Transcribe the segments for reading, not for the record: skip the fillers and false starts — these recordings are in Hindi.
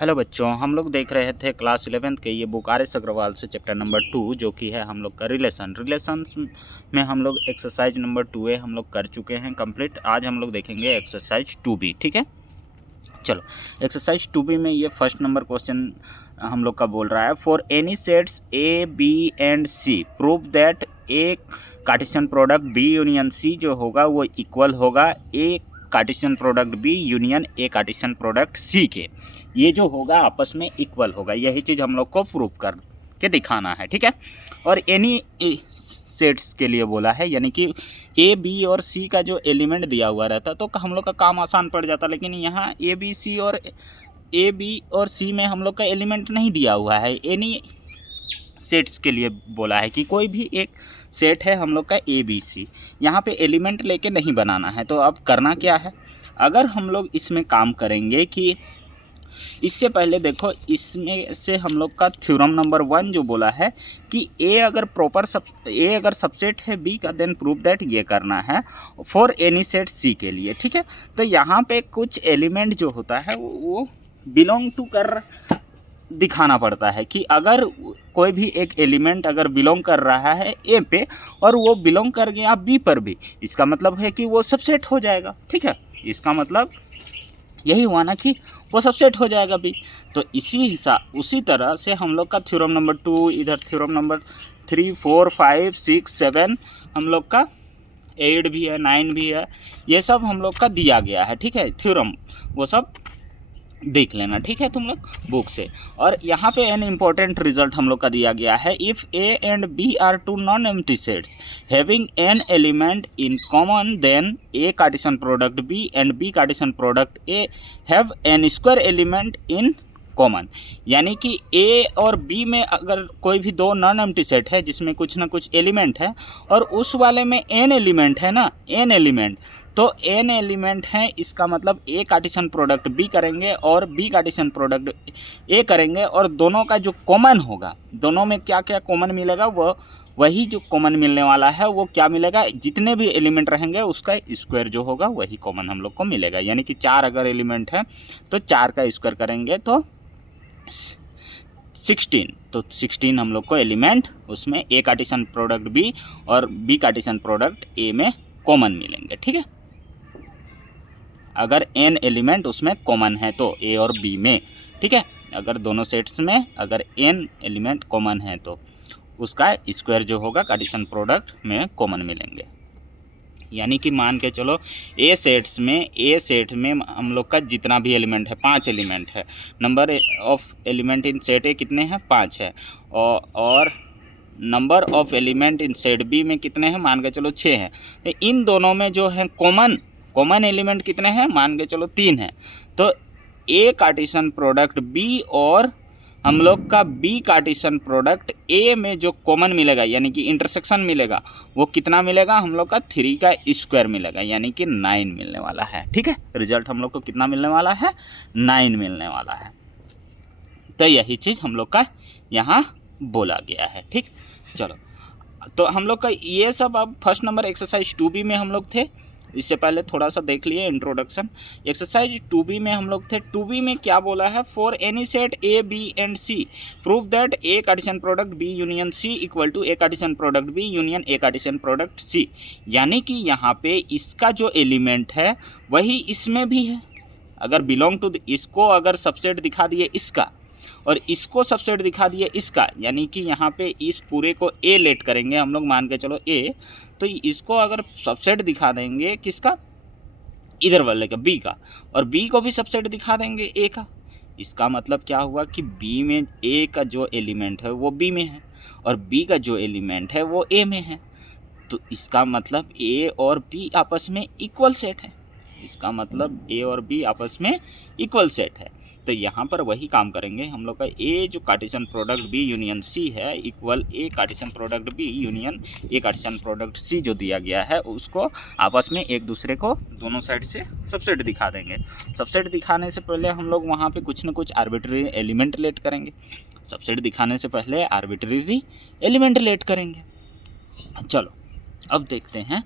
हेलो बच्चों, हम लोग देख रहे थे क्लास 11th के ये बुक आर एस अग्रवाल से चैप्टर नंबर 2 जो कि है हम लोग का रिलेशंस में हम लोग एक्सरसाइज नंबर 2A हम लोग कर चुके हैं कंप्लीट। आज हम लोग देखेंगे एक्सरसाइज 2B। ठीक है, चलो एक्सरसाइज 2B में ये फर्स्ट नंबर क्वेश्चन हम लोग का बोल रहा है, for any sets A, B and C prove that A Cartesian product B union C जो होगा वो इक्वल होगा A Cartesian product B union A Cartesian product C के। ये जो होगा आपस में इक्वल होगा, यही चीज़ हम लोग को प्रूव कर के दिखाना है। ठीक है, और एनी सेट्स के लिए बोला है, यानी कि ए बी और सी का जो एलिमेंट दिया हुआ रहता तो हम लोग का काम आसान पड़ जाता, लेकिन यहाँ ए बी और सी में हम लोग का एलिमेंट नहीं दिया हुआ है। एनी सेट्स के लिए बोला है कि कोई भी एक सेट है हम लोग का ए बी सी, यहाँ पे एलिमेंट लेके नहीं बनाना है। तो अब करना क्या है, अगर हम लोग इसमें काम करेंगे कि इससे पहले देखो, इसमें से हम लोग का थ्योरम नंबर 1 जो बोला है कि ए अगर सबसेट है बी का, देन प्रूव दैट ये करना है फॉर एनी सेट सी के लिए। ठीक है, तो यहाँ पे कुछ एलिमेंट जो होता है वो बिलोंग टू कर दिखाना पड़ता है कि अगर कोई भी एक एलिमेंट अगर बिलोंग कर रहा है ए पे और वो बिलोंग कर गया बी पर भी, इसका मतलब है कि वो सबसेट हो जाएगा। ठीक है, इसका मतलब यही हुआ ना कि वो सबसेट हो जाएगा बी। तो उसी तरह से हम लोग का थ्योरम नंबर 2, इधर थ्योरम नंबर 3, 4, 5, 6, 7 हम लोग का 8 भी है, 9 भी है, ये सब हम लोग का दिया गया है। ठीक है, थ्योरम वो सब देख लेना, ठीक है, तुम लोग बुक से। और यहाँ पे एन इम्पोर्टेंट रिजल्ट हम लोग का दिया गया है, if A and B are two non empty sets having an element in common, then A Cartesian product B and B cartesian product A have n square element in common. यानी कि ए और बी में अगर कोई भी दो नॉन एम्प्टी सेट है जिसमें कुछ ना कुछ एलिमेंट है और उस वाले में एन एलिमेंट है ना, एन एलिमेंट, तो एन एलिमेंट है, इसका मतलब ए कार्टेशियन प्रोडक्ट बी करेंगे और बी कार्टेशियन प्रोडक्ट ए करेंगे, और दोनों का जो कॉमन होगा, दोनों में क्या क्या कॉमन मिलेगा, वो वही जो कॉमन मिलने वाला है वो क्या मिलेगा, जितने भी एलिमेंट रहेंगे उसका स्क्वायर जो होगा वही कॉमन हम लोग को मिलेगा। यानी कि 4 अगर एलिमेंट है तो 4 का स्क्वायर करेंगे तो 16, तो 16 हम लोग को एलिमेंट उसमें ए कार्टेशियन प्रोडक्ट बी और बी कार्टेशियन प्रोडक्ट ए में कॉमन मिलेंगे। ठीक है, अगर एन एलिमेंट उसमें कॉमन है तो ए और बी में। ठीक है, अगर दोनों सेट्स में अगर एन एलिमेंट कॉमन है तो उसका स्क्वायर जो होगा कार्टेशियन प्रोडक्ट में कॉमन मिलेंगे। यानी कि मान के चलो ए सेट में हम लोग का जितना भी एलिमेंट है, 5 एलिमेंट है, number of element in set A कितने हैं, 5 है, और number of element in set B में कितने हैं, मान के चलो 6 हैं। तो इन दोनों में जो है कॉमन एलिमेंट कितने हैं, मान के चलो 3 हैं। तो ए कार्टेशियन प्रोडक्ट बी और हम लोग का बी कार्टेशियन प्रोडक्ट ए में जो कॉमन मिलेगा, यानी कि इंटरसेक्शन मिलेगा, वो कितना मिलेगा, हम लोग का 3 का स्क्वायर मिलेगा, यानी कि 9 मिलने वाला है। ठीक है, रिजल्ट हम लोग को कितना मिलने वाला है, 9 मिलने वाला है। तो यही चीज़ हम लोग का यहाँ बोला गया है। ठीक, चलो, तो हम लोग का ये सब अब फर्स्ट नंबर एक्सरसाइज 2B में हम लोग थे। इससे पहले थोड़ा सा देख लिए इंट्रोडक्शन। एक्सरसाइज 2B में हम लोग थे। 2B में क्या बोला है, for any set A B and C prove that A Cartesian product B union C equal to A Cartesian product B union A Cartesian product C. यानी कि यहाँ पे इसका जो एलिमेंट है वही इसमें भी है। अगर बिलोंग टू इसको अगर सबसेट दिखा दिए इसका और इसको सबसेट दिखा दिए इसका, यानी कि यहाँ पे इस पूरे को ए लेट करेंगे हम लोग, मान के चलो ए, तो इसको अगर सबसेट दिखा देंगे किसका, इधर वाले का बी का, और बी को भी सबसेट दिखा देंगे ए का, इसका मतलब क्या हुआ कि बी में ए का जो एलिमेंट है वो बी में है और बी का जो एलिमेंट है वो ए में है। तो इसका मतलब ए और बी आपस में इक्वल सेट है, इसका मतलब ए और बी आपस में इक्वल सेट है। तो यहाँ पर वही काम करेंगे हम लोग का, ए जो Cartesian product B union C है equal A Cartesian product B union A Cartesian product C जो दिया गया है उसको आपस में एक दूसरे को दोनों साइड से सबसेट दिखा देंगे। सबसेट दिखाने से पहले हम लोग वहाँ पे कुछ न कुछ आर्बिट्री एलिमेंट लेट करेंगे। सबसेट दिखाने से पहले आर्बिट्री एलिमेंट लेट करेंगे। चलो अब देखते हैं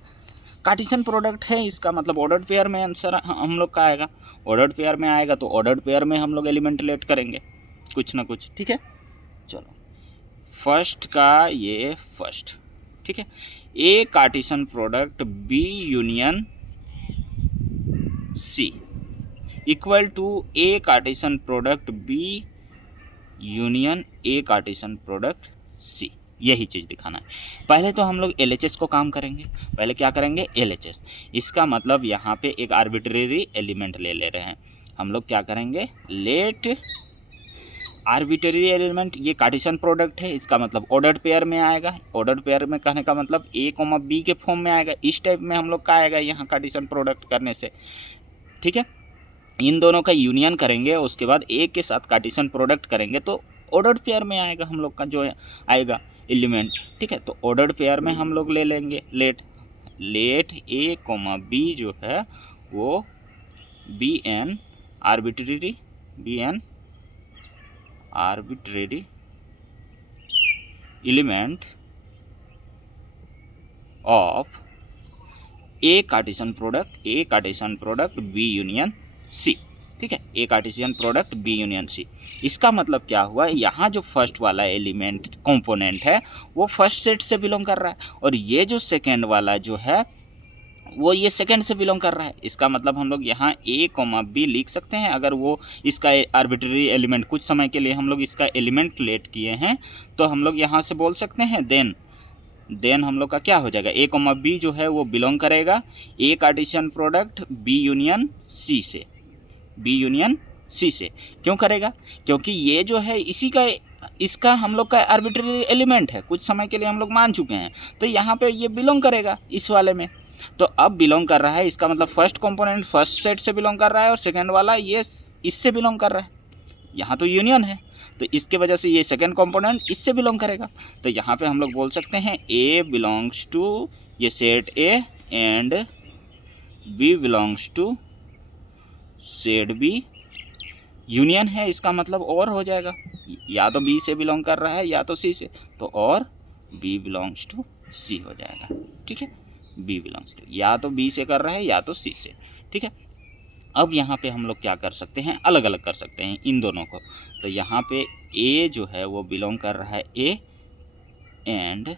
कार्टेशियन प्रोडक्ट है, इसका मतलब ऑर्डर्ड पेयर में आंसर हम लोग का आएगा। ऑर्डर्ड पेयर में आएगा तो ऑर्डर्ड पेयर में हम लोग एलिमेंट लेट करेंगे कुछ ना कुछ, ठीक है। चलो फर्स्ट का ये फर्स्ट, ठीक है। A Cartesian product B union C equal to A Cartesian product B union A Cartesian product C, यही चीज़ दिखाना है। पहले तो हम लोग LHS को काम करेंगे। पहले क्या करेंगे, LHS। इसका मतलब यहाँ पे एक आर्बिट्रेरी एलिमेंट ले ले रहे हैं हम लोग। क्या करेंगे, लेट आर्बिट्रेरी एलिमेंट, ये कार्टेशियन प्रोडक्ट है, इसका मतलब ऑर्डर्ड पेयर में आएगा। ऑर्डर्ड पेयर में कहने का मतलब A, B के फॉर्म में आएगा। इस टाइप में हम लोग का आएगा यहाँ कार्टेशियन प्रोडक्ट करने से, ठीक है। इन दोनों का यूनियन करेंगे, उसके बाद एक के साथ कार्टेशियन प्रोडक्ट करेंगे तो ऑर्डर्ड पेयर में आएगा हम लोग का जो आएगा एलिमेंट, ठीक है। तो ऑर्डर्ड पेयर में हम लोग ले लेंगे लेट A, B जो है वो BN arbitrary element of A Cartesian product B union C, ठीक है। A Cartesian product B union C. इसका मतलब क्या हुआ, यहाँ जो फर्स्ट वाला एलिमेंट कंपोनेंट है वो फर्स्ट सेट से बिलोंग कर रहा है, और ये जो सेकेंड वाला जो है वो ये सेकेंड से बिलोंग कर रहा है। इसका मतलब हम लोग यहाँ A, B लिख सकते हैं। अगर वो इसका आर्बिट्रेरी एलिमेंट कुछ समय के लिए हम लोग इसका एलिमेंट लेट किए हैं तो हम लोग यहाँ से बोल सकते हैं देन हम लोग का क्या हो जाएगा, A, B जो है वो बिलोंग करेगा A Cartesian product B union C से। क्यों करेगा, क्योंकि ये जो है इसका हम लोग का आर्बिट्रेरी एलिमेंट है, कुछ समय के लिए हम लोग मान चुके हैं, तो यहाँ पे ये बिलोंग करेगा इस वाले में। तो अब बिलोंग कर रहा है, इसका मतलब फर्स्ट कंपोनेंट फर्स्ट सेट से बिलोंग कर रहा है और सेकेंड वाला ये इससे बिलोंग कर रहा है। यहाँ तो यूनियन है तो इसके वजह से ये सेकेंड कंपोनेंट इससे बिलोंग करेगा। तो यहाँ पे हम लोग बोल सकते हैं A बिलोंग्स टू ये set A and B belongs to set B। Union है, इसका मतलब और हो जाएगा, या तो B से बिलोंग कर रहा है या तो C से, तो और B बिलोंग्स टू C हो जाएगा, ठीक है। B बिलोंग्स टू या तो B से कर रहा है या तो C से, ठीक है। अब यहाँ पे हम लोग क्या कर सकते हैं, अलग अलग कर सकते हैं इन दोनों को। तो यहाँ पे A जो है वो बिलोंग कर रहा है A एंड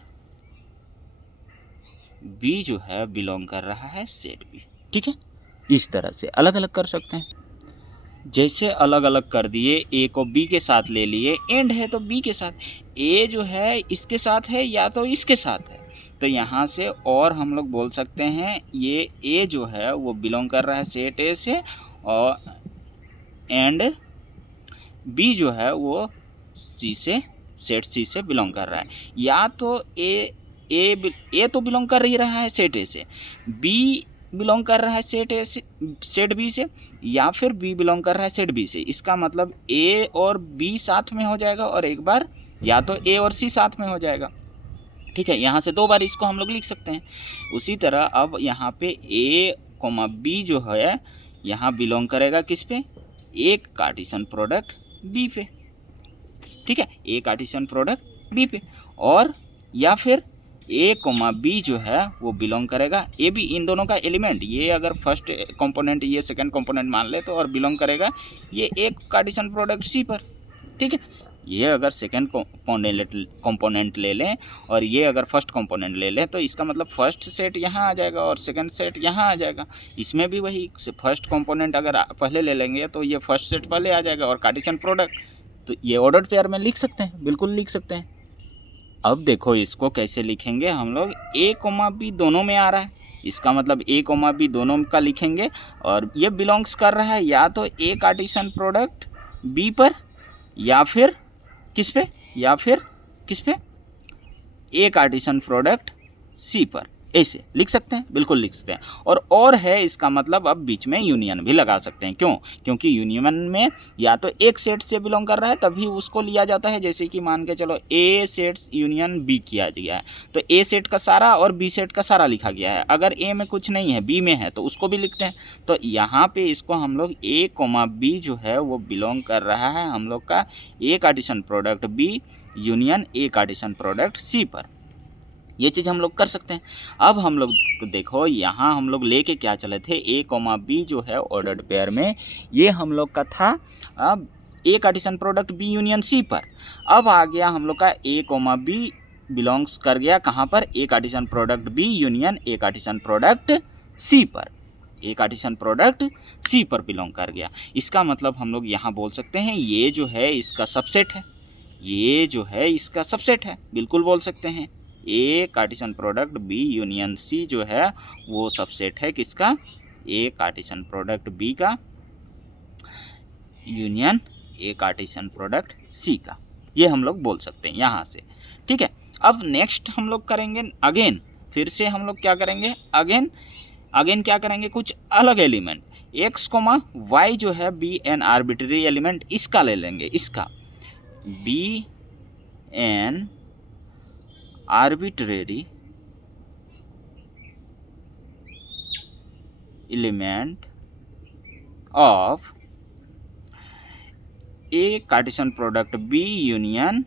B जो है बिलोंग कर रहा है सेट B, ठीक है। इस तरह से अलग अलग कर सकते हैं। जैसे अलग अलग कर दिए, A को B के साथ ले लिए, एंड है तो B के साथ, A जो है इसके साथ है या तो इसके साथ है, तो यहाँ से और हम लोग बोल सकते हैं ये A जो है वो बिलोंग कर रहा है सेट A से, और एंड B जो है वो C से, सेट C से बिलोंग कर रहा है। या तो A तो बिलोंग कर ही रहा है सेट A से, B बिलोंग कर रहा है सेट B से, या फिर B बिलोंग कर रहा है सेट B से। इसका मतलब A और B साथ में हो जाएगा और एक बार या तो A और C साथ में हो जाएगा, ठीक है। यहाँ से दो बार इसको हम लोग लिख सकते हैं। उसी तरह अब यहाँ पे A, B जो है यहाँ बिलोंग करेगा किस पे, एक कार्टेशियन प्रोडक्ट B पे, ठीक है, एक कार्टेशियन प्रोडक्ट B पे। और या फिर A, B जो है वो बिलोंग करेगा A, B, इन दोनों का एलिमेंट, ये अगर फर्स्ट कंपोनेंट ये सेकंड कंपोनेंट मान ले तो, और बिलोंग करेगा ये एक कार्टेशियन प्रोडक्ट C पर, ठीक है। ये अगर सेकंड कंपोनेंट ले लें और ये अगर फर्स्ट कंपोनेंट ले लें तो इसका मतलब फर्स्ट सेट यहाँ आ जाएगा और सेकंड सेट यहाँ आ जाएगा। इसमें भी वही, फर्स्ट कंपोनेंट अगर पहले ले लेंगे तो ये फर्स्ट सेट पहले आ जाएगा और कार्टेशियन प्रोडक्ट, तो ये ऑर्डर्ड पेयर में लिख सकते हैं, बिल्कुल लिख सकते हैं। अब देखो इसको कैसे लिखेंगे हम लोग, A, B दोनों में आ रहा है, इसका मतलब A, B दोनों का लिखेंगे, और ये बिलोंग्स कर रहा है या तो A कार्टेशियन प्रोडक्ट B पर या फिर किस पे, A कार्टेशियन प्रोडक्ट C पर, ऐसे लिख सकते हैं, बिल्कुल लिख सकते हैं। और है इसका मतलब अब बीच में यूनियन भी लगा सकते हैं। क्यों, क्योंकि यूनियन में या तो एक सेट से बिलोंग कर रहा है तभी उसको लिया जाता है। जैसे कि मान के चलो A सेट यूनियन B किया गया है तो A सेट का सारा और B सेट का सारा लिखा गया है। अगर A में कुछ नहीं है B में है तो उसको भी लिखते हैं। तो यहाँ पे इसको हम लोग A, B जो है वो बिलोंग कर रहा है हम लोग का A Cartesian product B union A Cartesian product C पर, ये चीज़ हम लोग कर सकते हैं। अब हम लोग देखो यहाँ हम लोग लेके क्या चले थे, ए कॉमा बी जो है ऑर्डर्ड पेयर में, ये हम लोग का था अब A Cartesian product B union C पर। अब आ गया हम लोग का ए कॉमा बी बिलोंग्स कर गया कहाँ पर, A Cartesian product B union A Cartesian product C पर। ए कार्टेशियन प्रोडक्ट सी पर बिलोंग कर गया। इसका मतलब हम लोग यहाँ बोल सकते हैं ये जो है इसका सबसेट है, ये जो है इसका सबसेट है, बिल्कुल बोल सकते हैं। A Cartesian product B union C जो है वो सबसेट है किसका, ए कार्टेशियन प्रोडक्ट बी का union A Cartesian product C का, ये हम लोग बोल सकते हैं यहाँ से। ठीक है, अब नेक्स्ट हम लोग करेंगे अगेन, फिर से हम लोग क्या करेंगे, अगेन क्या करेंगे, कुछ अलग एलिमेंट x, y जो है बी एन आर्बिट्री एलिमेंट, इसका ले लेंगे, इसका be an arbitrary element of A Cartesian product B union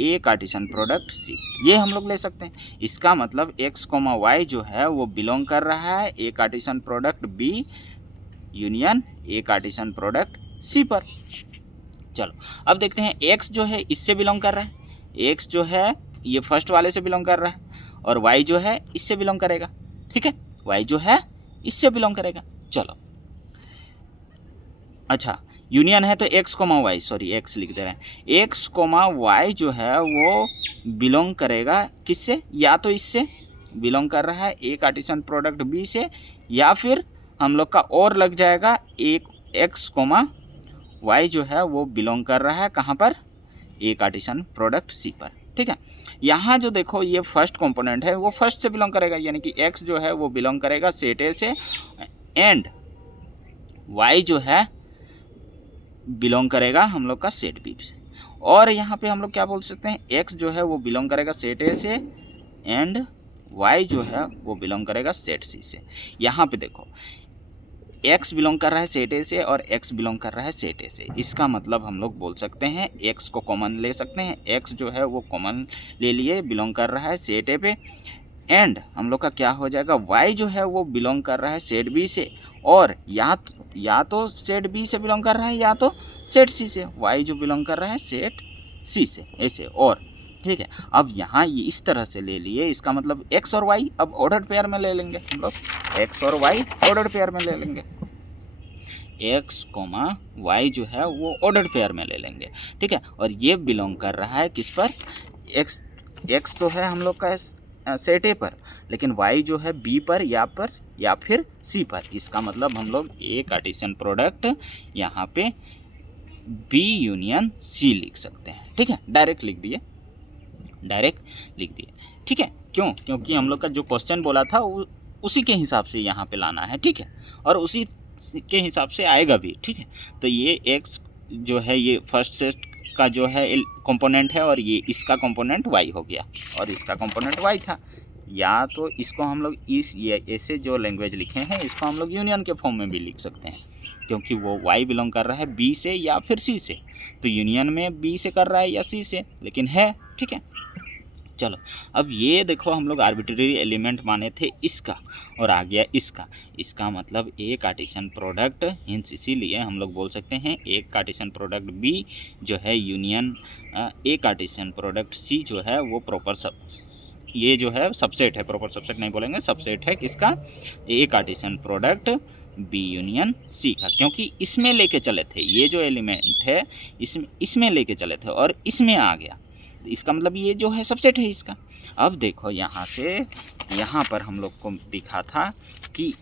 A Cartesian product C, ये हम लोग ले सकते हैं। इसका मतलब x, y जो है वो बिलोंग कर रहा है A Cartesian product B union A Cartesian product C पर। चलो अब देखते हैं x जो है इससे बिलोंग कर रहा है, x जो है ये फर्स्ट वाले से बिलोंग कर रहा है, और y जो है इससे बिलोंग करेगा। ठीक है, y जो है इससे बिलोंग करेगा। चलो अच्छा, यूनियन है तो x, y, सॉरी x लिख दे रहे हैं, x, y जो है वो बिलोंग करेगा किससे, या तो इससे बिलोंग कर रहा है ए कार्टेशियन प्रोडक्ट बी से, या फिर हम लोग का और लग जाएगा एक x, y जो है वो बिलोंग कर रहा है कहाँ पर, ए कार्टेशियन प्रोडक्ट सी पर। ठीक है, यहाँ जो देखो ये फर्स्ट कंपोनेंट है वो फर्स्ट से बिलोंग करेगा, यानी कि x जो है वो बिलोंग करेगा सेट ए से, एंड y जो है बिलोंग करेगा हम लोग का सेट बी से। और यहाँ पे हम लोग क्या बोल सकते हैं, x जो है वो बिलोंग करेगा सेट ए से, एंड y जो है वो बिलोंग करेगा सेट सी से। यहाँ पे देखो x बिलोंग कर रहा है सेट ए से और x बिलोंग कर रहा है सेट ए से, इसका मतलब हम लोग बोल सकते हैं x को कॉमन ले सकते हैं, x जो है वो कॉमन ले लिए, बिलोंग कर रहा है सेट ए पे, एंड हम लोग का क्या हो जाएगा, y जो है वो बिलोंग कर रहा है सेट बी से, और या तो सेट बी से बिलोंग कर रहा है या तो सेट सी से, y जो बिलोंग कर रहा है सेट सी से, ऐसे। और ठीक है, अब यहाँ ये इस तरह से ले लिए, इसका मतलब x और y अब ऑर्डर्ड पेयर में ले लेंगे हम लोग, x और y ऑर्डर्ड पेयर में ले लेंगे, x, y जो है वो ऑर्डर्ड पेयर में ले लेंगे। ठीक है, और ये बिलोंग कर रहा है किस पर, x तो है हम लोग का सेट ए पर, लेकिन y जो है b पर या फिर c पर। इसका मतलब हम लोग ए कार्टेशियन प्रोडक्ट यहाँ पे b यूनियन c लिख सकते हैं। ठीक है, डायरेक्ट लिख दिए। ठीक है, क्योंकि हम लोग का जो क्वेश्चन बोला था उसी के हिसाब से यहाँ पे लाना है। ठीक है, और उसी के हिसाब से आएगा भी। ठीक है, तो ये x जो है ये फर्स्ट सेट का जो है कंपोनेंट है, और ये इसका कंपोनेंट y हो गया, और इसका कंपोनेंट y था। या तो इसको हम लोग ये ऐसे जो लैंग्वेज लिखे हैं इसको हम लोग यूनियन के फॉर्म में भी लिख सकते हैं, क्योंकि वो y बिलोंग कर रहा है b से या फिर c से, तो यूनियन में b से कर रहा है या c से, लेकिन है। ठीक है, चलो अब ये देखो हम लोग आर्बिट्रेरी एलिमेंट माने थे इसका, और आ गया इसका मतलब ए कार्टेशियन प्रोडक्ट, हिंस इसीलिए हम लोग बोल सकते हैं ए कार्टेशियन प्रोडक्ट बी जो है union A Cartesian product C जो है वो ये जो है सबसेट है, प्रॉपर सबसेट नहीं बोलेंगे, सबसेट है किसका, A Cartesian product B union C का, क्योंकि इसमें लेके चले थे, ये जो एलिमेंट है इसमें लेके चले थे और इसमें आ गया, इसका मतलब ये जो है सबसेट है इसका। अब देखो यहाँ से यहाँ पर हम लोग को दिखा था कि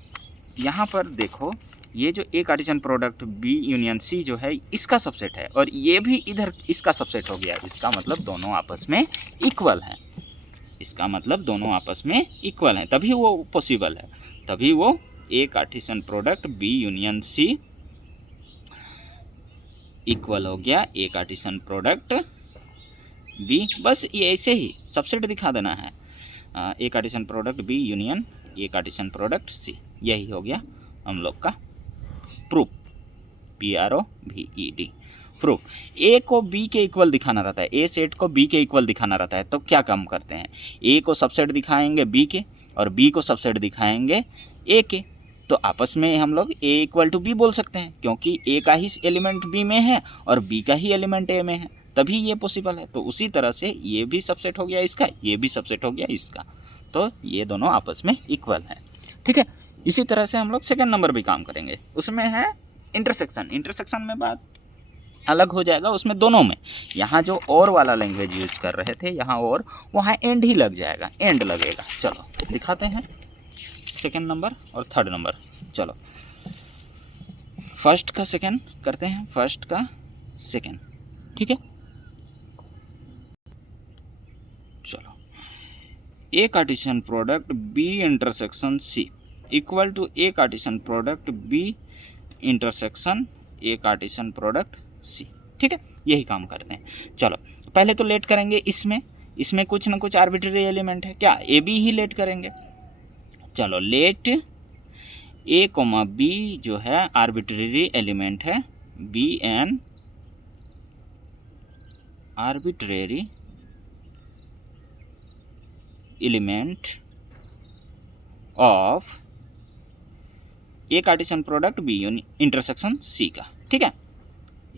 यहाँ पर देखो ये जो A Cartesian product B union C जो है इसका सबसेट है, और ये भी इधर इसका सबसेट हो गया, इसका मतलब दोनों आपस में इक्वल हैं, इसका मतलब दोनों आपस में इक्वल हैं, तभी वो पॉसिबल है, तभी वो A Cartesian product B union C equal हो गया ए कार्टेशियन प्रोडक्ट बी। बस ये ऐसे ही सबसेट दिखा देना है, A Cartesian product B union A Cartesian product C, यही हो गया हम लोग का प्रूफ, PROVED। प्रूफ। ए को बी के इक्वल दिखाना रहता है, ए सेट को बी के इक्वल दिखाना रहता है, तो क्या काम करते हैं, ए को सबसेट दिखाएंगे बी के और बी को सबसेट दिखाएंगे ए के, तो आपस में हम लोग ए इक्वल टू बी बोल सकते हैं, क्योंकि ए का ही एलिमेंट बी में है और बी का ही एलिमेंट ए में है, तभी ये पॉसिबल है। तो उसी तरह से ये भी सबसेट हो गया इसका, ये भी सबसेट हो गया इसका, तो ये दोनों आपस में इक्वल हैं, ठीक है। इसी तरह से हम लोग सेकेंड नंबर भी काम करेंगे, उसमें है इंटरसेक्शन। इंटरसेक्शन में बात अलग हो जाएगा, उसमें दोनों में, यहाँ जो और वाला लैंग्वेज यूज कर रहे थे यहाँ और, वहाँ एंड ही लग जाएगा, एंड लगेगा। चलो दिखाते हैं सेकेंड नंबर और थर्ड नंबर। चलो फर्स्ट का सेकेंड करते हैं, फर्स्ट का सेकेंड, ठीक है। चलो, A Cartesian product B intersection C equal to A Cartesian product B intersection A Cartesian product C, ठीक है। यही काम करते हैं। चलो पहले तो लेट करेंगे इसमें कुछ ना कुछ आर्बिट्रेरी एलिमेंट है, क्या ए बी ही लेट करेंगे। चलो लेट ए कोमा बी जो है आर्बिट्रेरी एलिमेंट है, be an arbitrary element of A Cartesian product B intersection C का, ठीक है।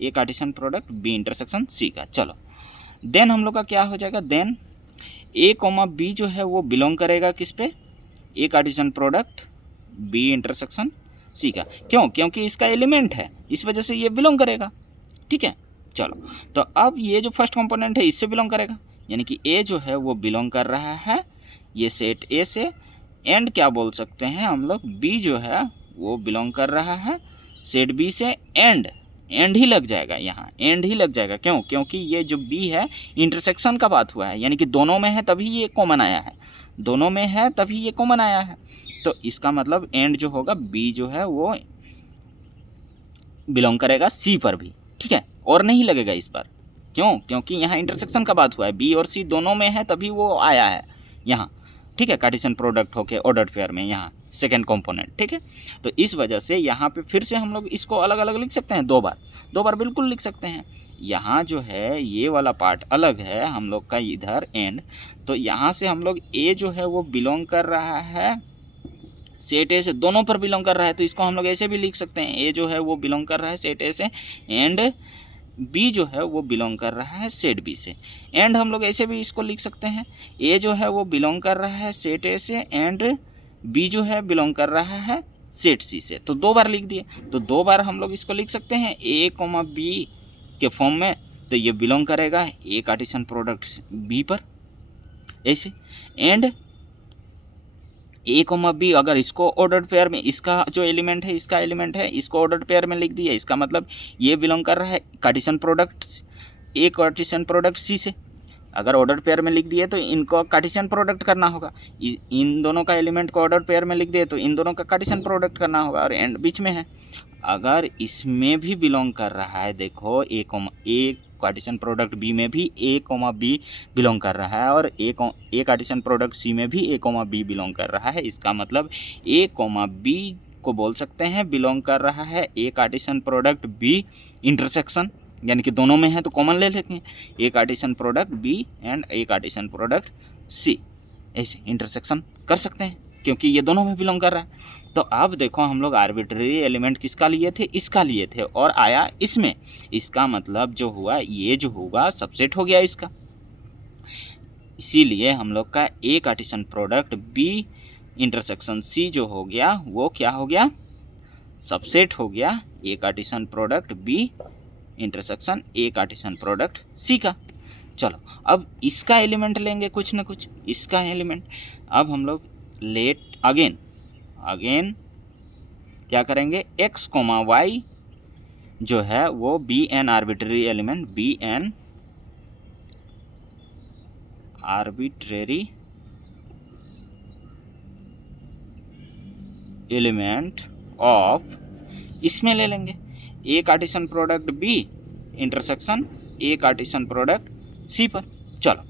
A Cartesian product B intersection C का। चलो देन हम लोग का क्या हो जाएगा, देन ए कोमा बी जो है वो बिलोंग करेगा किस पे, A Cartesian product B intersection C का। क्यों, क्योंकि इसका एलिमेंट है, इस वजह से ये बिलोंग करेगा, ठीक है। चलो तो अब ये जो फर्स्ट कंपोनेंट है इससे बिलोंग करेगा, यानी कि ए जो है वो बिलोंग कर रहा है ये सेट ए से, एंड क्या बोल सकते हैं हम लोग, बी जो है वो बिलोंग कर रहा है सेट बी से, एंड ही लग जाएगा, यहाँ एंड ही लग जाएगा। क्यों, क्योंकि ये जो बी है इंटरसेक्शन का बात हुआ है, यानी कि दोनों में है तभी ये कॉमन आया है, दोनों में है तभी ये कॉमन आया है, तो इसका मतलब एंड जो होगा बी जो है वो बिलोंग करेगा सी पर भी, ठीक है, और नहीं लगेगा इस पर। क्यों, क्योंकि यहाँ इंटरसेक्शन का बात हुआ है, बी और सी दोनों में है तभी वो आया है यहाँ, ठीक है, कार्टेशियन प्रोडक्ट होके ऑर्डर्ड पेयर में यहाँ सेकेंड कंपोनेंट, ठीक है। तो इस वजह से यहाँ पे फिर से हम लोग इसको अलग अलग लिख सकते हैं, दो बार बिल्कुल लिख सकते हैं। यहाँ जो है ये वाला पार्ट अलग है हम लोग का, इधर एंड, तो यहाँ से हम लोग ए जो है वो बिलोंग कर रहा है सेट ए से, दोनों पर बिलोंग कर रहा है, तो इसको हम लोग ऐसे भी लिख सकते हैं, ए जो है वो बिलोंग कर रहा है सेट ए से, एंड बी जो है वो बिलोंग कर रहा है सेट बी से। एंड हम लोग ऐसे भी इसको लिख सकते हैं, ए जो है वो बिलोंग कर रहा है सेट ए से, एंड बी जो है बिलोंग कर रहा है सेट सी से। तो दो बार लिख दिए, तो दो बार हम लोग इसको लिख सकते हैं ए कोमा बी के फॉर्म में, तो ये बिलोंग करेगा ए कार्टेशियन प्रोडक्ट बी पर ऐसे, एंड ए कोमा बी अगर इसको ऑर्डर्ड पेयर में, इसका जो एलिमेंट है इसका एलिमेंट है, इसको ऑर्डर्ड पेयर में लिख दिया, इसका मतलब ये बिलोंग कर रहा है cartesian product A Cartesian product C से। अगर ऑर्डर पेयर में लिख दिए तो इनको कार्टेशियन प्रोडक्ट करना होगा, इन दोनों का एलिमेंट को ऑर्डर पेयर में लिख दिए तो इन दोनों का कार्टेशियन प्रोडक्ट करना होगा, और एंड बीच में है। अगर इसमें भी बिलोंग कर रहा है, देखो ए कार्टेशियन प्रोडक्ट बी में भी ए कोमा बी बिलोंग कर रहा है, और ए कार्टेशियन प्रोडक्ट सी में भी ए कोमा बी बिलोंग कर रहा है, इसका मतलब ए कोमा बी को बोल सकते हैं बिलोंग कर रहा है A Cartesian product B intersection, यानी कि दोनों में है तो कॉमन ले लेते हैं, A Cartesian product B and A Cartesian product C, ऐसे इंटरसेक्शन कर सकते हैं क्योंकि ये दोनों में बिलोंग कर रहा है। तो अब देखो हम लोग आर्बिट्रेरी एलिमेंट किसका लिए थे, इसका लिए थे, और आया इसमें, इसका मतलब जो हुआ ये जो होगा सबसेट हो गया इसका, इसीलिए हम लोग का A Cartesian product B intersection C जो हो गया वो क्या हो गया, सबसेट हो गया A Cartesian product B intersection A Cartesian product C का। चलो अब इसका एलिमेंट लेंगे कुछ ना कुछ, इसका एलिमेंट अब हम लोग लेट अगेन क्या करेंगे, एक्स कोमा वाई जो है वो be an arbitrary element, be an arbitrary element of, इसमें ले लेंगे A Cartesian product B intersection A Cartesian product C पर। चलो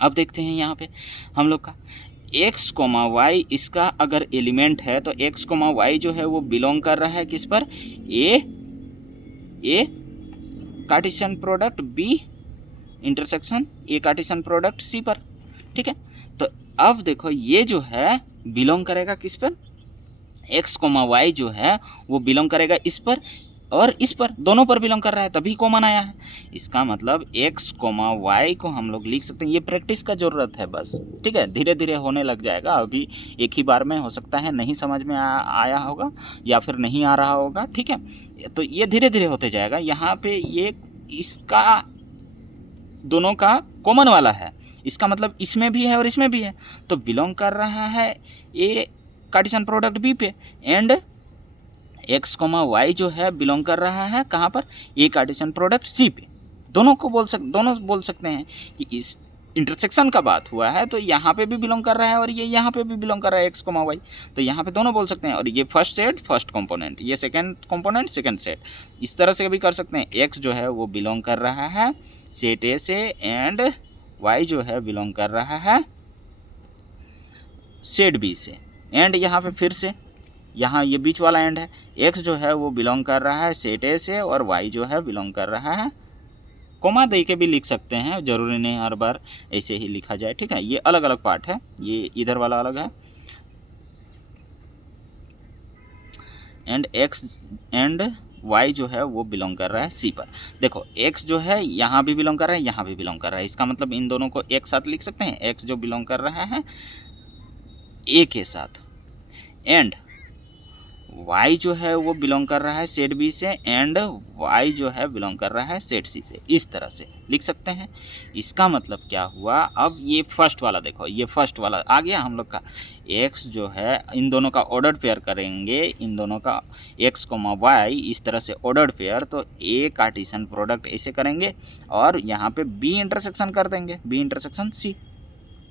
अब देखते हैं यहाँ पे हम लोग का एक्स कोमा वाई, इसका अगर एलिमेंट है तो एक्स कोमा वाई जो है वो बिलोंग कर रहा है किस पर, A Cartesian product B intersection A Cartesian product C पर, ठीक है। तो अब देखो ये जो है बिलोंग करेगा किस पर, एक्स कोमा वाई जो है वो बिलोंग करेगा इस पर और इस पर, दोनों पर बिलोंग कर रहा है, तभी कॉमन आया है। इसका मतलब एक्स कोमा वाई को हम लोग लिख सकते हैं, ये प्रैक्टिस का ज़रूरत है बस, ठीक है। धीरे धीरे होने लग जाएगा, अभी एक ही बार में हो सकता है नहीं समझ में आया होगा या फिर नहीं आ रहा होगा, ठीक है। तो ये धीरे धीरे होते जाएगा। यहाँ पे ये इसका दोनों का कॉमन वाला है, इसका मतलब इसमें भी है और इसमें भी है, तो बिलोंग कर रहा है ए कार्टेशियन प्रोडक्ट बी पे, एंड एक्स कोमा वाई जो है बिलोंग कर रहा है कहाँ पर, ए कार्टेशियन प्रोडक्ट सी पे। दोनों बोल सकते हैं कि इस इंटरसेक्शन का बात हुआ है तो यहाँ पे भी बिलोंग कर रहा है और ये यहाँ पे भी बिलोंग कर रहा है एक्स कोमा वाई, तो यहाँ पे दोनों बोल सकते हैं। और ये फर्स्ट सेट फर्स्ट कंपोनेंट, ये सेकंड कंपोनेंट सेकंड सेट, इस तरह से भी कर सकते हैं। एक्स जो है वो बिलोंग कर रहा है सेट ए से, एंड वाई जो है बिलोंग कर रहा है सेट बी से, एंड यहाँ पे फिर से यहाँ ये बीच वाला एंड है, एक्स जो है वो बिलोंग कर रहा है सेट ए से और वाई जो है बिलोंग कर रहा है, कोमा दे के भी लिख सकते हैं, जरूरी नहीं हर बार ऐसे ही लिखा जाए, ठीक है। ये अलग अलग पार्ट है, ये इधर वाला अलग है, एंड एक्स एंड वाई जो है वो बिलोंग कर रहा है सी पर। देखो एक्स जो है यहाँ भी बिलोंग कर रहा है, यहाँ भी बिलोंग कर रहा है, इसका मतलब इन दोनों को एक साथ लिख सकते हैं, एक्स जो बिलोंग कर रहा है ए के साथ, एंड y जो है वो बिलोंग कर रहा है सेट बी से, एंड y जो है बिलोंग कर रहा है सेट सी से, इस तरह से लिख सकते हैं। इसका मतलब क्या हुआ, अब ये फर्स्ट वाला देखो, ये फर्स्ट वाला आ गया हम लोग का, x जो है इन दोनों का ऑर्डर पेयर करेंगे, इन दोनों का x कोमा y इस तरह से ऑर्डर पेयर, तो a कार्टेशियन प्रोडक्ट ऐसे करेंगे और यहाँ पे b इंटरसेक्शन कर देंगे, b इंटरसेक्शन c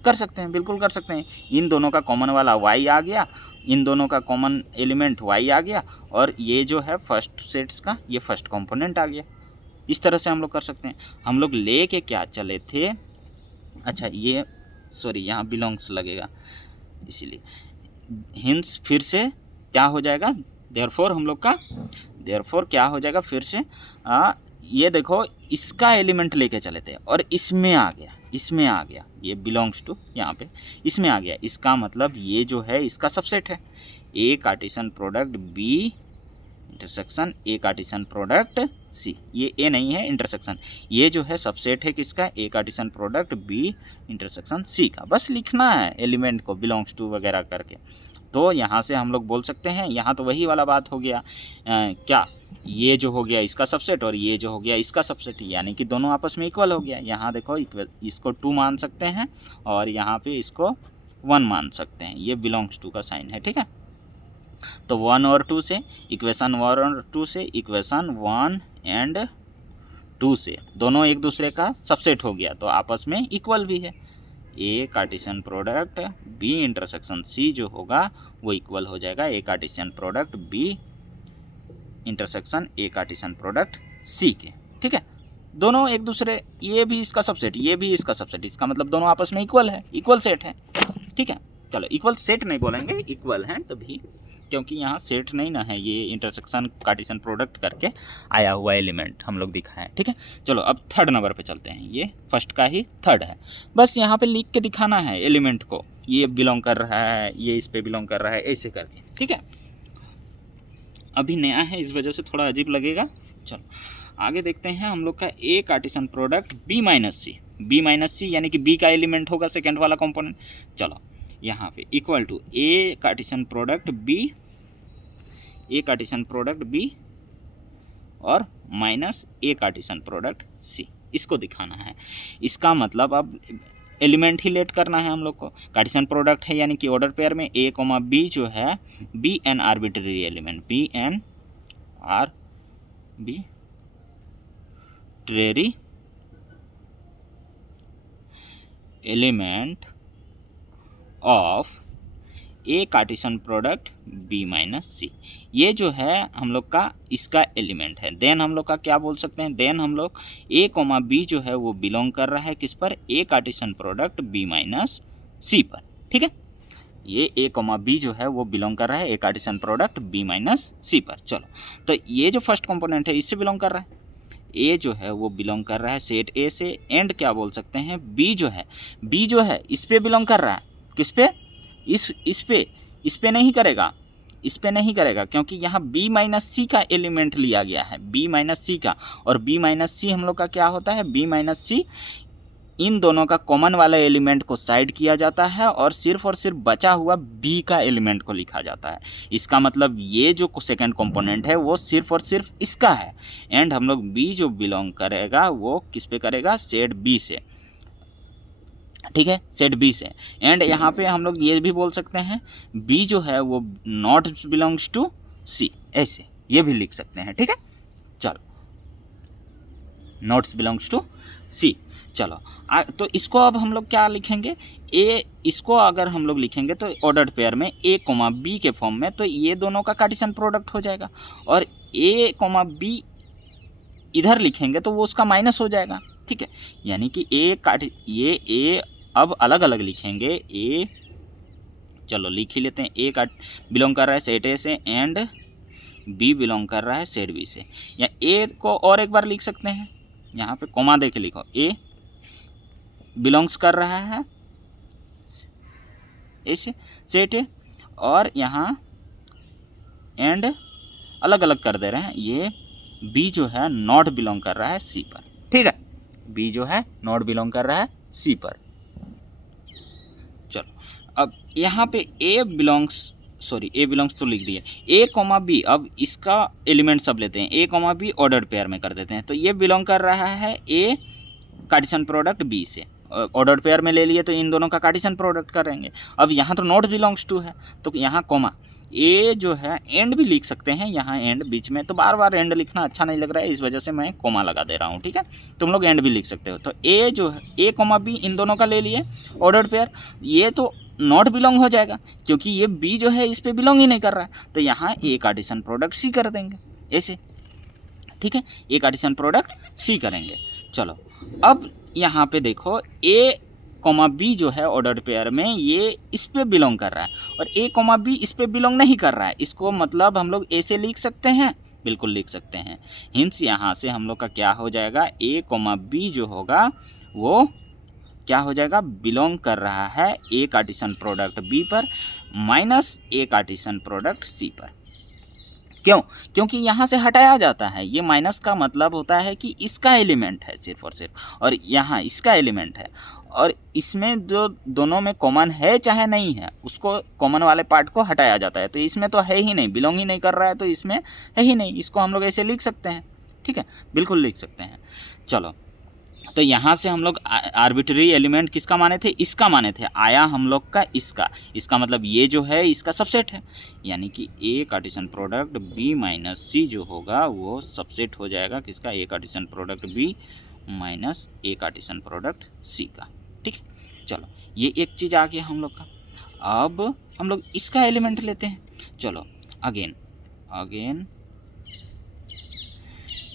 कर सकते हैं, बिल्कुल कर सकते हैं। इन दोनों का कॉमन वाला y आ गया, इन दोनों का कॉमन एलिमेंट y आ गया, और ये जो है फर्स्ट सेट्स का ये फर्स्ट कंपोनेंट आ गया। इस तरह से हम लोग कर सकते हैं। हम लोग ले के क्या चले थे, अच्छा ये सॉरी यहाँ बिलोंग्स लगेगा, इसीलिए हिंस फिर से क्या हो जाएगा, देयरफॉर हम लोग का देयरफॉर क्या हो जाएगा फिर से, ये देखो इसका एलिमेंट लेके चले थे और इसमें आ गया, इसमें आ गया, ये बिलोंग्स टू यहाँ पे इसमें आ गया। इसका मतलब ये जो है इसका सबसेट है, A Cartesian product B intersection A Cartesian product C, ये ए नहीं है इंटरसेक्शन, ये जो है सबसेट है किसका, A Cartesian product B intersection C का। बस लिखना है एलिमेंट को बिलोंग्स टू वगैरह करके, तो यहाँ से हम लोग बोल सकते हैं। यहाँ तो वही वाला बात हो गया, क्या ये जो हो गया इसका सबसेट और ये जो हो गया इसका सबसेट, यानी कि दोनों आपस में इक्वल हो गया। यहाँ देखो इसको 2 मान सकते हैं और यहाँ पे इसको 1 मान सकते हैं, ये बिलोंग्स टू का साइन है, ठीक है। तो 1 और 2 से इक्वेशन 1 और 2 से इक्वेशन 1 एंड 2 से दोनों एक दूसरे का सबसेट हो गया, तो आपस में इक्वल भी है। A Cartesian product B intersection C जो होगा वो इक्वल हो जाएगा A Cartesian product B intersection A Cartesian product C के, ठीक है। दोनों एक दूसरे, ये भी इसका सबसेट ये भी इसका सबसेट, इसका मतलब दोनों आपस में इक्वल है, इक्वल सेट है, ठीक है। चलो इक्वल सेट नहीं बोलेंगे, इक्वल हैं तभी, क्योंकि यहाँ सेट नहीं ना है, ये इंटरसेक्शन कार्टेशियन प्रोडक्ट करके आया हुआ एलिमेंट हम लोग दिखाएं, ठीक है। चलो अब थर्ड नंबर पे चलते हैं, ये फर्स्ट का ही थर्ड है, बस यहाँ पे लिख के दिखाना है एलिमेंट को, ये बिलोंग कर रहा है, ये इस पे बिलोंग कर रहा है, ऐसे करके, ठीक है। अभी नया है इस वजह से थोड़ा अजीब लगेगा। चलो आगे देखते हैं हम लोग का A Cartesian product B minus सी यानी कि बी का एलिमेंट होगा सेकेंड वाला कंपोनेंट। चलो यहाँ पे equal to A Cartesian product B और minus A Cartesian product C, इसको दिखाना है। इसका मतलब अब एलिमेंट ही लेट करना है हम लोग को, कार्टेशियन प्रोडक्ट है यानी कि ऑर्डर पेयर में ए कोमा बी जो है be an arbitrary element, be an arbitrary element of A Cartesian product B minus C, ये जो है हम लोग का इसका एलिमेंट है। देन हम लोग का क्या बोल सकते हैं, देन हम लोग ए कोमा बी जो है वो बिलोंग कर रहा है किस पर, A Cartesian product B minus सी पर, ठीक है। ये ए कोमा बी जो है वो बिलोंग कर रहा है A Cartesian product B minus सी पर। चलो तो ये जो फर्स्ट कंपोनेंट है इससे बिलोंग कर रहा है, ए जो है वो बिलोंग कर रहा है सेट ए से, एंड क्या बोल सकते हैं बी जो है इस पे बिलोंग कर रहा है। किस पे? इस पे नहीं करेगा, इस पे नहीं करेगा, क्योंकि यहाँ बी माइनस सी का एलिमेंट लिया गया है, बी माइनस सी का, और बी माइनस सी हम लोग का क्या होता है, बी माइनस सी इन दोनों का कॉमन वाला एलिमेंट को साइड किया जाता है और सिर्फ बचा हुआ बी का एलिमेंट को लिखा जाता है। इसका मतलब ये जो सेकंड कंपोनेंट है वो सिर्फ और सिर्फ इसका है, एंड हम लोग बी जो बिलोंग करेगा वो किस पे करेगा, सेट बी से, ठीक है, सेट बी से। एंड यहाँ पे हम लोग ये भी बोल सकते हैं बी जो है वो नॉट बिलोंग्स टू सी, ऐसे ये भी लिख सकते हैं, ठीक है। चलो, नॉट्स बिलोंग्स टू सी। चलो तो इसको अब हम लोग क्या लिखेंगे, ए, इसको अगर हम लोग लिखेंगे तो ऑर्डर्ड पेयर में ए कोमा बी के फॉर्म में, तो ये दोनों का कार्टेशियन प्रोडक्ट हो जाएगा, और ए कोमा बी इधर लिखेंगे तो वो उसका माइनस हो जाएगा, ठीक है। यानी कि ये ए अब अलग अलग लिखेंगे, ए चलो लिख ही लेते हैं, ए का बिलोंग कर रहा है सेट ए से एंड बी बिलोंग कर रहा है सेट बी से। या ए को और एक बार लिख सकते हैं, यहाँ पे कोमा दे के लिखो, ए बिलोंग्स कर रहा है ऐसे सेट ए, और यहाँ एंड अलग अलग कर दे रहे हैं, ये बी जो है नॉट बिलोंग कर रहा है सी पर, ठीक है, बी जो है नॉट बिलोंग कर रहा है सी पर। चलो अब यहाँ पे ए बिलोंग्स तो लिख दिए, ए कोमा बी, अब इसका एलिमेंट सब लेते हैं, ए कोमा बी ऑर्डर्ड पेयर में कर देते हैं, तो ये बिलोंग कर रहा है ए कार्टेशियन प्रोडक्ट बी से, ऑर्डर्ड पेयर में ले लिए तो इन दोनों का कार्टेशियन प्रोडक्ट करेंगे। अब यहाँ तो नॉट बिलोंग्स टू है तो यहाँ कोमा, ए जो है एंड भी लिख सकते हैं, यहाँ एंड बीच में, तो बार बार एंड लिखना अच्छा नहीं लग रहा है, इस वजह से मैं कोमा लगा दे रहा हूँ, ठीक है। तुम लोग एंड भी लिख सकते हो। तो ए जो है ए कोमा बी इन दोनों का ले लिए ऑर्डर्ड पेयर, ये तो नॉट बिलोंग हो जाएगा क्योंकि ये बी जो है इस पर बिलोंग ही नहीं कर रहा है, तो यहाँ ए कार्टेशियन प्रोडक्ट सी कर देंगे ऐसे, ठीक है, ए कार्टेशियन प्रोडक्ट सी करेंगे। चलो अब यहाँ पे देखो ए कोमा बी जो है ऑर्डर्ड पेयर में ये इस पे बिलोंग कर रहा है, और ए कोमा बी इस पे बिलोंग नहीं कर रहा है, इसको मतलब हम लोग ए से लिख सकते हैं, बिल्कुल लिख सकते हैं। हिंस यहाँ से हम लोग का क्या हो जाएगा, ए कोमा बी जो होगा वो क्या हो जाएगा, बिलोंग कर रहा है ए कार्टेशियन प्रोडक्ट बी पर minus A Cartesian product C पर। क्यों? क्योंकि यहाँ से हटाया जाता है, ये माइनस का मतलब होता है कि इसका एलिमेंट है सिर्फ और सिर्फ, और यहाँ इसका एलिमेंट है, और इसमें जो दोनों में कॉमन है चाहे नहीं है उसको कॉमन वाले पार्ट को हटाया जाता है, तो इसमें तो है ही नहीं, बिलोंग ही नहीं कर रहा है, तो इसमें है ही नहीं, इसको हम लोग ऐसे लिख सकते हैं, ठीक है, बिल्कुल लिख सकते हैं। चलो तो यहाँ से हम लोग आर्बिट्ररी एलिमेंट किसका माने थे, इसका माने थे, आया हम लोग का इसका मतलब ये जो है इसका सबसेट है, यानी कि ए कार्टेशियन प्रोडक्ट बी माइनस सी जो होगा वो सबसेट हो जाएगा किसका, A Cartesian product B minus A Cartesian product C का, ठीक है। चलो ये एक चीज़ आ गया हम लोग का। अब हम लोग इसका एलिमेंट लेते हैं, चलो again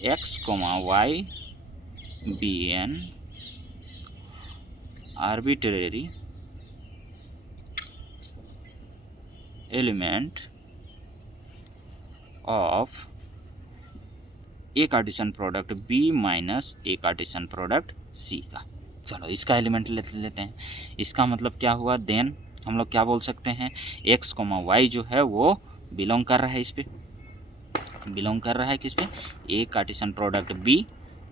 x comma y be an arbitrary element of A Cartesian product B minus A Cartesian product C का। चलो इसका एलिमेंट लेते हैं, इसका मतलब क्या हुआ, देन हम लोग क्या बोल सकते हैं, एक्स कोमा वाई जो है वो बिलोंग कर रहा है इस पे, बिलोंग कर रहा है किस पे, A Cartesian product B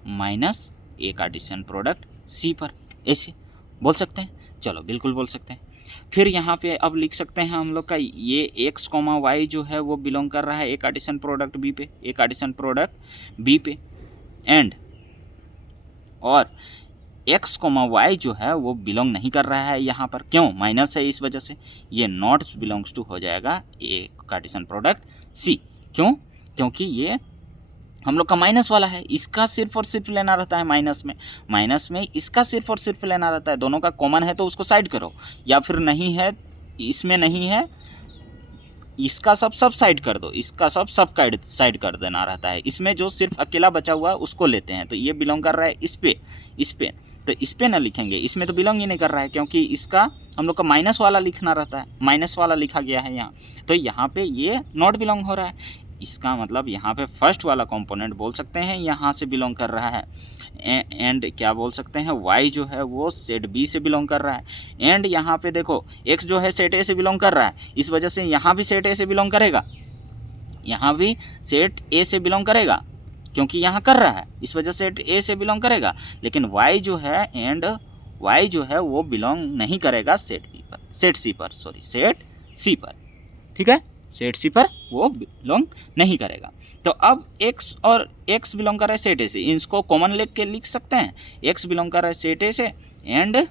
minus A Cartesian product C पर, ऐसे बोल सकते हैं। चलो बिल्कुल बोल सकते हैं। फिर यहाँ पे अब लिख सकते हैं हम लोग का ये एक्स कोमा वाई जो है वो बिलोंग कर रहा है ए कार्टेशियन प्रोडक्ट बी पे, ए कार्टेशियन प्रोडक्ट बी पे, एंड और एक्स कोमा वाई जो है वो बिलोंग नहीं कर रहा है यहाँ पर, क्यों, माइनस है, इस वजह से ये नॉट बिलोंग्स टू हो जाएगा ए कार्टेशियन प्रोडक्ट सी। क्यों? क्योंकि ये हम लोग का माइनस वाला है, इसका सिर्फ और सिर्फ लेना रहता है माइनस में इसका सिर्फ और सिर्फ लेना रहता है, दोनों का कॉमन है तो उसको साइड करो, या फिर नहीं है, इसमें नहीं है, इसका सब साइड कर दो, इसका सब साइड कर देना रहता है, इसमें जो सिर्फ अकेला बचा हुआ है उसको लेते हैं। तो ये बिलोंग कर रहा है इस पे तो इस पे ना लिखेंगे, इसमें तो बिलोंग ही नहीं कर रहा है क्योंकि इसका हम लोग का माइनस वाला लिखना रहता है, माइनस वाला लिखा गया है यहाँ, तो यहाँ पे ये नॉट बिलोंग हो रहा है। इसका मतलब यहाँ पे फर्स्ट वाला कंपोनेंट बोल सकते हैं यहाँ से बिलोंग कर रहा है, एंड क्या बोल सकते हैं y जो है वो सेट B से बिलोंग कर रहा है, एंड यहाँ पे देखो x जो है सेट A से बिलोंग कर रहा है, इस वजह से यहाँ भी सेट A से बिलोंग करेगा, यहाँ भी सेट A से बिलोंग करेगा क्योंकि यहाँ कर रहा है, इस वजह से सेट A से बिलोंग करेगा। लेकिन y जो है एंड y जो है वो बिलोंग नहीं करेगा सेट B पर, सेट C पर, सॉरी सेट C पर, ठीक है, सेट C पर वो बिलोंग नहीं करेगा। तो अब x और x बिलोंग कर रहा है सेट A से, इसको कॉमन लेके के लिख सकते हैं, x बिलोंग कर रहा है सेट A से एंड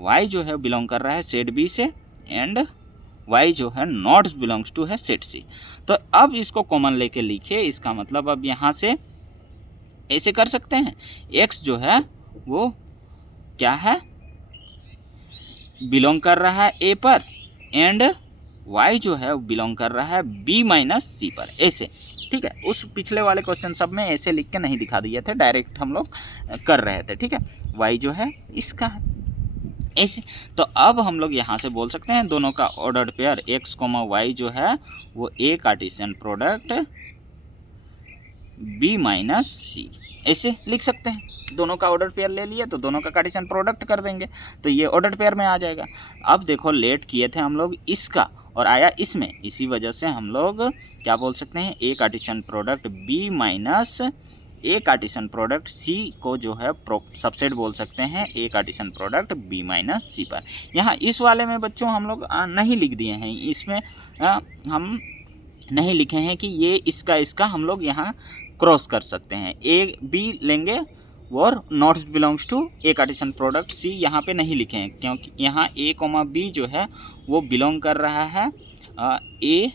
y जो है बिलोंग कर रहा है सेट B से एंड y जो है नॉट बिलोंग्स टू है सेट C। तो अब इसको कॉमन लेके लिखिए, इसका मतलब अब यहाँ से ऐसे कर सकते हैं, x जो है वो क्या है, बिलोंग कर रहा है A पर एंड y जो है बिलोंग कर रहा है B माइनस C पर, ऐसे, ठीक है। उस पिछले वाले क्वेश्चन सब में ऐसे लिख के नहीं दिखा दिए थे, डायरेक्ट हम लोग कर रहे थे, ठीक है। y जो है इसका है ऐसे। तो अब हम लोग यहाँ से बोल सकते हैं दोनों का ऑर्डर्ड पेयर x, y जो है वो A Cartesian product B minus C, ऐसे लिख सकते हैं। दोनों का ऑर्डर पेयर ले लिए तो दोनों का कार्टेशियन प्रोडक्ट कर देंगे तो ये ऑर्डर पेयर में आ जाएगा। अब देखो लेट किए थे हम लोग इसका और आया इसमें, इसी वजह से हम लोग क्या बोल सकते हैं, A Cartesian product B minus A Cartesian product C को जो है सबसेट बोल सकते हैं A Cartesian product B minus C पर। यहाँ इस वाले में बच्चों हम लोग नहीं लिख दिए हैं, इसमें हम नहीं लिखे हैं कि ये इसका हम लोग यहाँ क्रॉस कर सकते हैं, A B लेंगे और not belongs to A Cartesian product C यहाँ पे नहीं लिखे हैं क्योंकि यहाँ A, B जो है वो बिलोंग कर रहा है A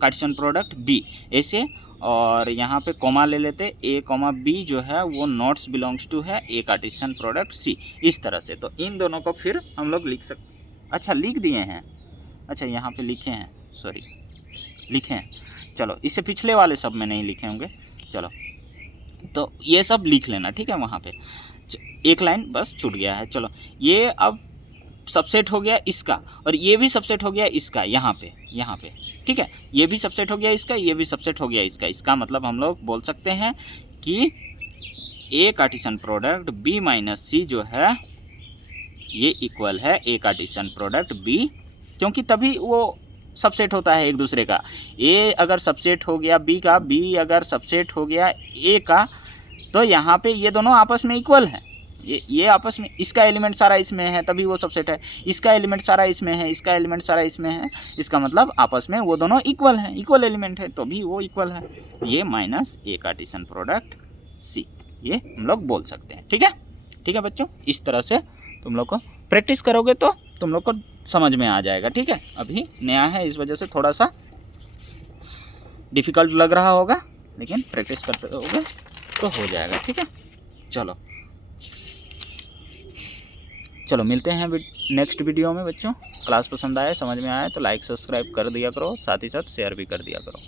कार्टेशियन प्रोडक्ट B ऐसे, और यहाँ पे कॉमा ले लेते, A, B जो है वो नॉट्स बिलोंग्स टू है A कार्टेशियन प्रोडक्ट C, इस तरह से। तो इन दोनों को फिर हम लोग लिख सकते, अच्छा लिख दिए हैं, अच्छा यहाँ पे लिखे हैं, सॉरी लिखे हैं, चलो इससे पिछले वाले सब में नहीं लिखे होंगे, चलो तो ये सब लिख लेना, ठीक है। वहाँ पे एक लाइन बस छूट गया है, चलो ये अब सबसेट हो गया इसका और ये भी सबसेट हो गया इसका, यहाँ पे ठीक है, ये भी सबसेट हो गया इसका, ये भी सबसेट हो गया इसका। इसका मतलब हम लोग बोल सकते हैं कि A Cartesian product B minus C जो है ये इक्वल है A कार्टेशियन प्रोडक्ट B, क्योंकि तभी वो सबसेट होता है एक दूसरे का। A अगर सबसेट हो गया B का, B अगर सबसेट हो गया A का, तो यहाँ पे ये दोनों आपस में इक्वल हैं, ये आपस में, इसका एलिमेंट सारा इसमें है तभी वो सबसेट है, इसका एलिमेंट सारा इसमें है, इसका एलिमेंट सारा इसमें है, इसका मतलब आपस में वो दोनों इक्वल हैं, इक्वल एलिमेंट है तो भी वो इक्वल है, ये minus A Cartesian product C, ये हम लोग बोल सकते हैं, ठीक है। ठीक है बच्चों, इस तरह से तुम लोग को प्रैक्टिस करोगे तो तुम लोग को समझ में आ जाएगा, ठीक है। अभी नया है इस वजह से थोड़ा सा डिफ़िकल्ट लग रहा होगा, लेकिन प्रैक्टिस करते रहोगे तो हो जाएगा, ठीक है। चलो मिलते हैं नेक्स्ट वीडियो में बच्चों। क्लास पसंद आए, समझ में आए तो लाइक सब्सक्राइब कर दिया करो, साथ ही साथ शेयर भी कर दिया करो।